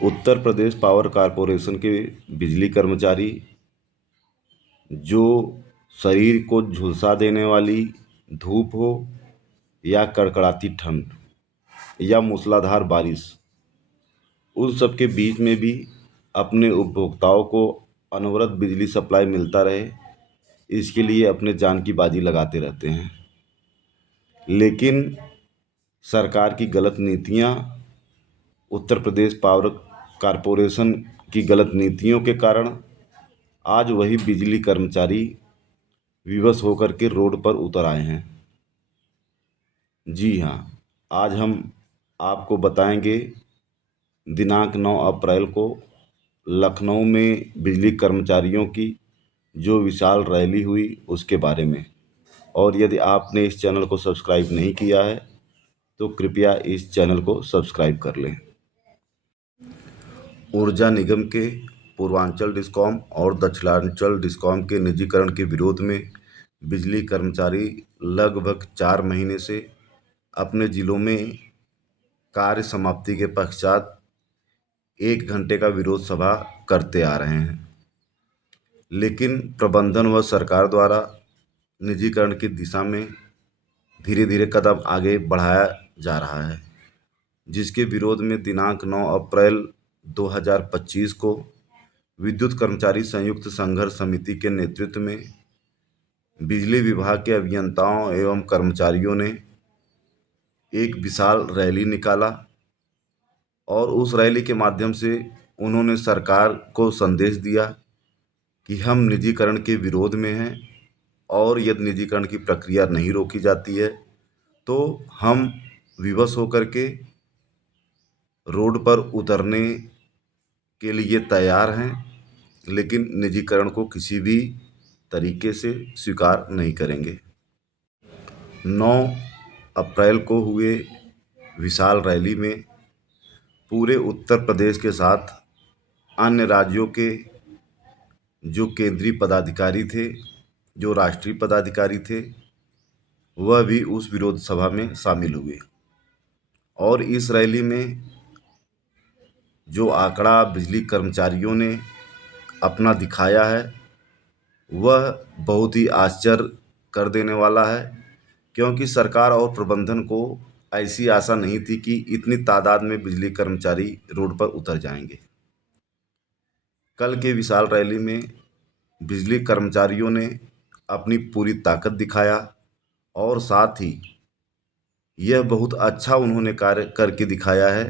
Uttar Pradesh power corporation के बिजली कर्मचारी जो शरीर को झुलसा देने वाली धूप हो या कड़कड़ाती ठंड या मूसलाधार बारिश, उन सब के बीच में भी अपने उपभोक्ताओं को अनवरत बिजली सप्लाई मिलता रहे, इसके लिए अपने जान की बाजी लगाते रहते हैं। लेकिन सरकार की गलत नीतियां, उत्तर प्रदेश पावर कॉरपोरेशन की गलत नीतियों के कारण आज वही बिजली कर्मचारी विवश होकर के रोड पर उतर आए हैं। जी हाँ, आज हम आपको बताएंगे दिनांक 9 अप्रैल को लखनऊ में बिजली कर्मचारियों की जो विशाल रैली हुई उसके बारे में। और यदि आपने इस चैनल को सब्सक्राइब नहीं किया है तो कृपया इस चैनल को सब्सक्राइब कर लें। ऊर्जा निगम के पूर्वांचल डिस्कॉम और दक्षिणांचल डिस्कॉम के निजीकरण के विरोध में बिजली कर्मचारी लगभग 4 महीने से अपने ज़िलों में कार्य समाप्ति के पश्चात 1 घंटे का विरोध सभा करते आ रहे हैं। लेकिन प्रबंधन व सरकार द्वारा निजीकरण की दिशा में धीरे धीरे कदम आगे बढ़ाया जा रहा है, जिसके विरोध में दिनांक 9 अप्रैल 2025 को विद्युत कर्मचारी संयुक्त संघर्ष समिति के नेतृत्व में बिजली विभाग के अभियंताओं एवं कर्मचारियों ने एक विशाल रैली निकाला और उस रैली के माध्यम से उन्होंने सरकार को संदेश दिया कि हम निजीकरण के विरोध में हैं और यदि निजीकरण की प्रक्रिया नहीं रोकी जाती है तो हम विवश होकर के रोड पर उतरने के लिए तैयार हैं, लेकिन निजीकरण को किसी भी तरीके से स्वीकार नहीं करेंगे। 9 अप्रैल को हुए विशाल रैली में पूरे उत्तर प्रदेश के साथ अन्य राज्यों के जो केंद्रीय पदाधिकारी थे, जो राष्ट्रीय पदाधिकारी थे, वह भी उस विरोध सभा में शामिल हुए। और इस रैली में जो आंकड़ा बिजली कर्मचारियों ने अपना दिखाया है वह बहुत ही आश्चर्य कर देने वाला है, क्योंकि सरकार और प्रबंधन को ऐसी आशा नहीं थी कि इतनी तादाद में बिजली कर्मचारी रोड पर उतर जाएंगे। कल के विशाल रैली में बिजली कर्मचारियों ने अपनी पूरी ताकत दिखाया और साथ ही यह बहुत अच्छा उन्होंने कार्य करके दिखाया है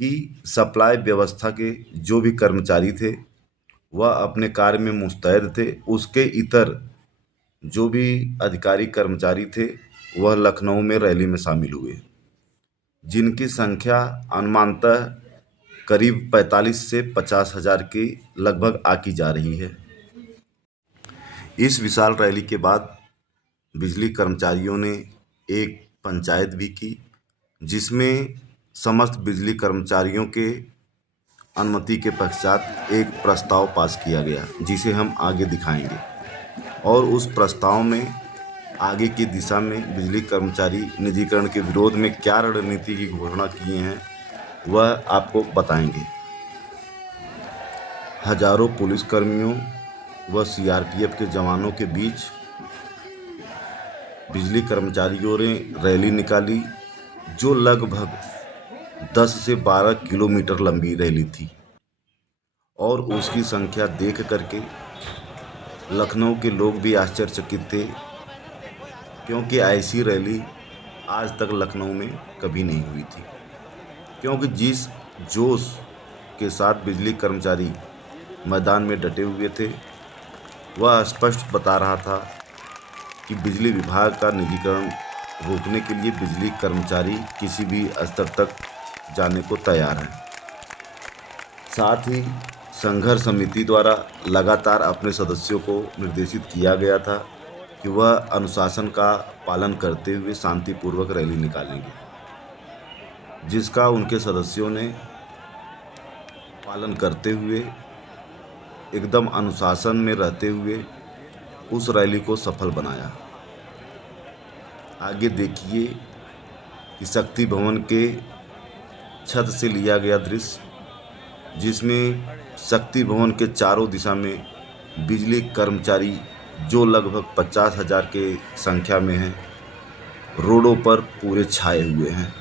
कि सप्लाई व्यवस्था के जो भी कर्मचारी थे वह अपने कार्य में मुस्तैद थे। उसके इतर जो भी अधिकारी कर्मचारी थे वह लखनऊ में रैली में शामिल हुए, जिनकी संख्या अनुमानतः करीब 45 से 50 हज़ार के लगभग आकी जा रही है। इस विशाल रैली के बाद बिजली कर्मचारियों ने एक पंचायत भी की, जिसमें समस्त बिजली कर्मचारियों के अनुमति के पश्चात एक प्रस्ताव पास किया गया, जिसे हम आगे दिखाएंगे। और उस प्रस्ताव में आगे की दिशा में बिजली कर्मचारी निजीकरण के विरोध में क्या रणनीति की घोषणा किए हैं वह आपको बताएंगे। हजारों पुलिसकर्मियों व सीआरपीएफ के जवानों के बीच बिजली कर्मचारियों ने रैली निकाली, जो लगभग 10 से 12 किलोमीटर लंबी रैली थी। और उसकी संख्या देख करके लखनऊ के लोग भी आश्चर्यचकित थे, क्योंकि ऐसी रैली आज तक लखनऊ में कभी नहीं हुई थी। क्योंकि जिस जोश के साथ बिजली कर्मचारी मैदान में डटे हुए थे वह स्पष्ट बता रहा था कि बिजली विभाग का निजीकरण रोकने के लिए बिजली कर्मचारी किसी भी स्तर तक जाने को तैयार हैं। साथ ही संघर्ष समिति द्वारा लगातार अपने सदस्यों को निर्देशित किया गया था कि वह अनुशासन का पालन करते हुए शांतिपूर्वक रैली निकालेंगे, जिसका उनके सदस्यों ने पालन करते हुए एकदम अनुशासन में रहते हुए उस रैली को सफल बनाया। आगे देखिए कि शक्ति भवन के छत से लिया गया दृश्य, जिसमें शक्ति भवन के चारों दिशा में बिजली कर्मचारी, जो लगभग 50,000 के संख्या में हैं, रोडों पर पूरे छाए हुए हैं।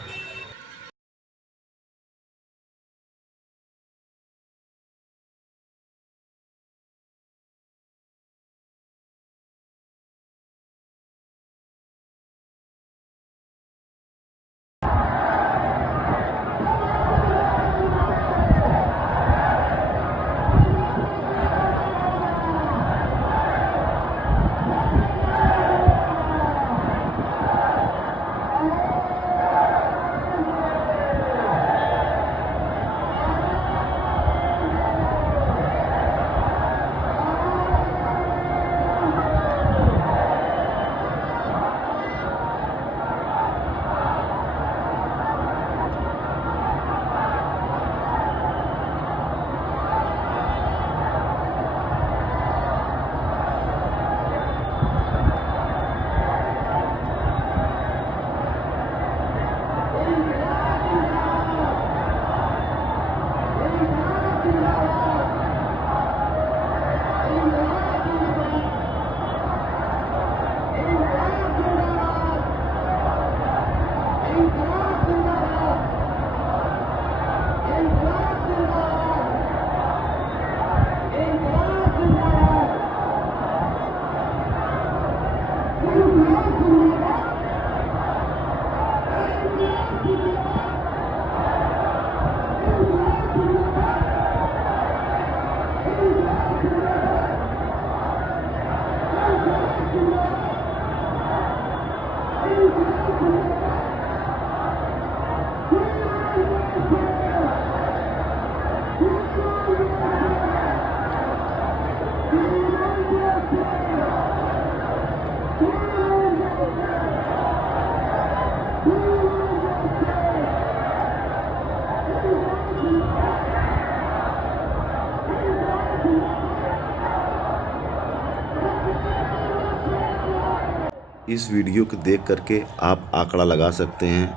इस वीडियो को देख करके आप आंकड़ा लगा सकते हैं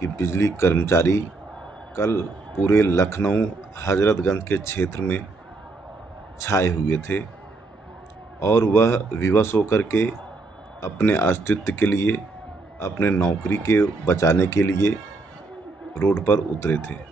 कि बिजली कर्मचारी कल पूरे लखनऊ हजरतगंज के क्षेत्र में छाए हुए थे और वह विवश होकर के अपने अस्तित्व के लिए, अपने नौकरी के बचाने के लिए रोड पर उतरे थे।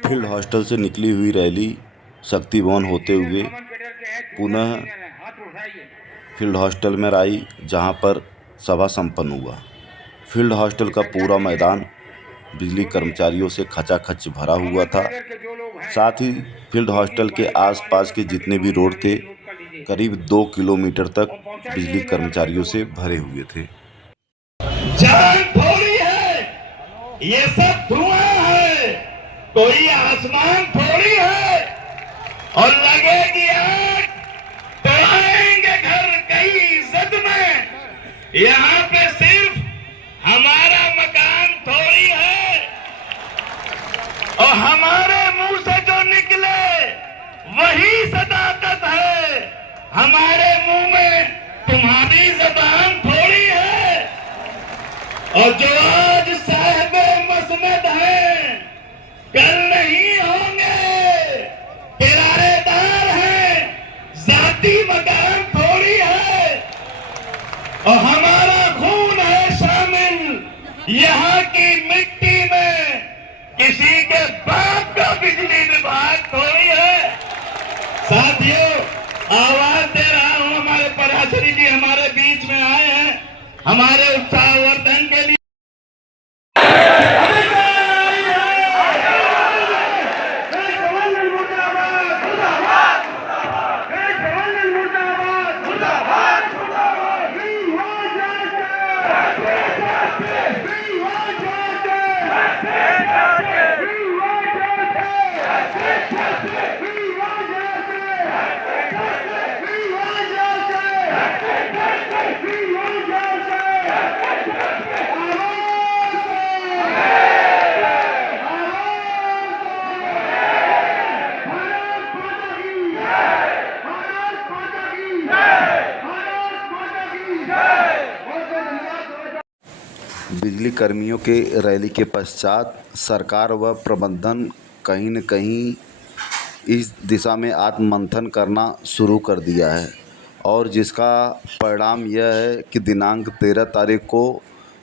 फील्ड हॉस्टल से निकली हुई रैली शक्ति भवन होते हुए पुनः फील्ड हॉस्टल में आई, जहां पर सभा संपन्न हुआ। फील्ड हॉस्टल का पूरा मैदान बिजली कर्मचारियों से खचाखच भरा हुआ था। साथ ही फील्ड हॉस्टल के आसपास के जितने भी रोड थे, करीब 2 किलोमीटर तक बिजली कर्मचारियों से भरे हुए थे। जान थोड़ी है, ये सब धुआं है, कोई आसमान थोड़ी है। और लगेगी आग तो आएंगे घर कई इज्जत में। यहाँ पे सिर्फ हमारा मकान थोड़ी है, और हमारे मुंह से जो निकले वही सदाकत है। और जो आज साहिबे मसनद हैं कल नहीं होंगे, किराएदार हैं, जाती मकान थोड़ी है। और हमारा खून है शामिल यहाँ की मिट्टी में, किसी के बाप का बिजली विभाग थोड़ी है। साथियों, आवाज दे रहा हूं, हमारे पराशरी जी हमारे बीच में आए हैं हमारे उत्साहवर्धन के लिए। बिजली कर्मियों के रैली के पश्चात सरकार व प्रबंधन कहीं न कहीं इस दिशा में आत्ममंथन करना शुरू कर दिया है और जिसका परिणाम यह है कि दिनांक 13 तारीख को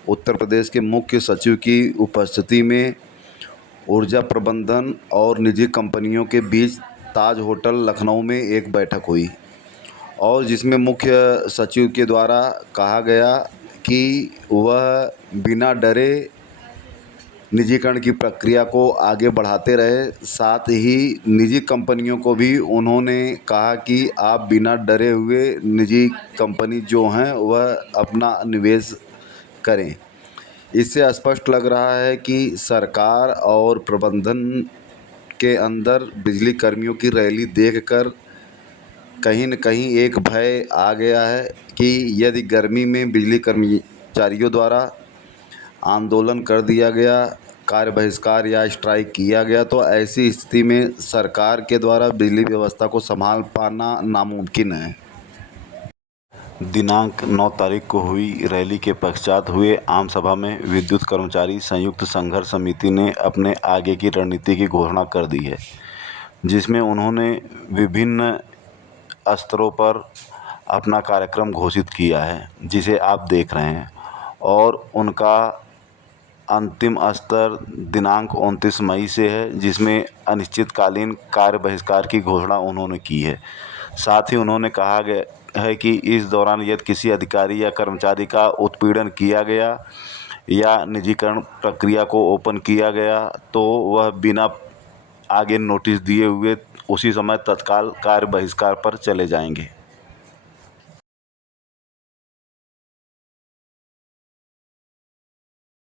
उत्तर प्रदेश के मुख्य सचिव की उपस्थिति में ऊर्जा प्रबंधन और निजी कंपनियों के बीच ताज होटल लखनऊ में एक बैठक हुई और जिसमें मुख्य सचिव के द्वारा कहा गया कि वह बिना डरे निजीकरण की प्रक्रिया को आगे बढ़ाते रहे। साथ ही निजी कंपनियों को भी उन्होंने कहा कि आप बिना डरे हुए निजी कंपनी जो हैं वह अपना निवेश करें। इससे स्पष्ट लग रहा है कि सरकार और प्रबंधन के अंदर बिजली कर्मियों की रैली देखकर कहीं न कहीं एक भय आ गया है कि यदि गर्मी में बिजली कर्मचारियों द्वारा आंदोलन कर दिया गया, कार्य बहिष्कार या स्ट्राइक किया गया तो ऐसी स्थिति में सरकार के द्वारा बिजली व्यवस्था को संभाल पाना नामुमकिन है। दिनांक 9 तारीख को हुई रैली के पश्चात हुए आम सभा में विद्युत कर्मचारी संयुक्त संघर्ष समिति ने अपने आगे की रणनीति की घोषणा कर दी है, जिसमें उन्होंने विभिन्न स्तरों पर अपना कार्यक्रम घोषित किया है, जिसे आप देख रहे हैं और उनका अंतिम स्तर दिनांक 29 मई से है, जिसमें अनिश्चितकालीन कार्य बहिष्कार की घोषणा उन्होंने की है। साथ ही उन्होंने कहा गया है कि इस दौरान यदि किसी अधिकारी या कर्मचारी का उत्पीड़न किया गया या निजीकरण प्रक्रिया को ओपन किया गया तो वह बिना आगे नोटिस दिए हुए उसी समय तत्काल कार्य बहिष्कार पर चले जाएंगे।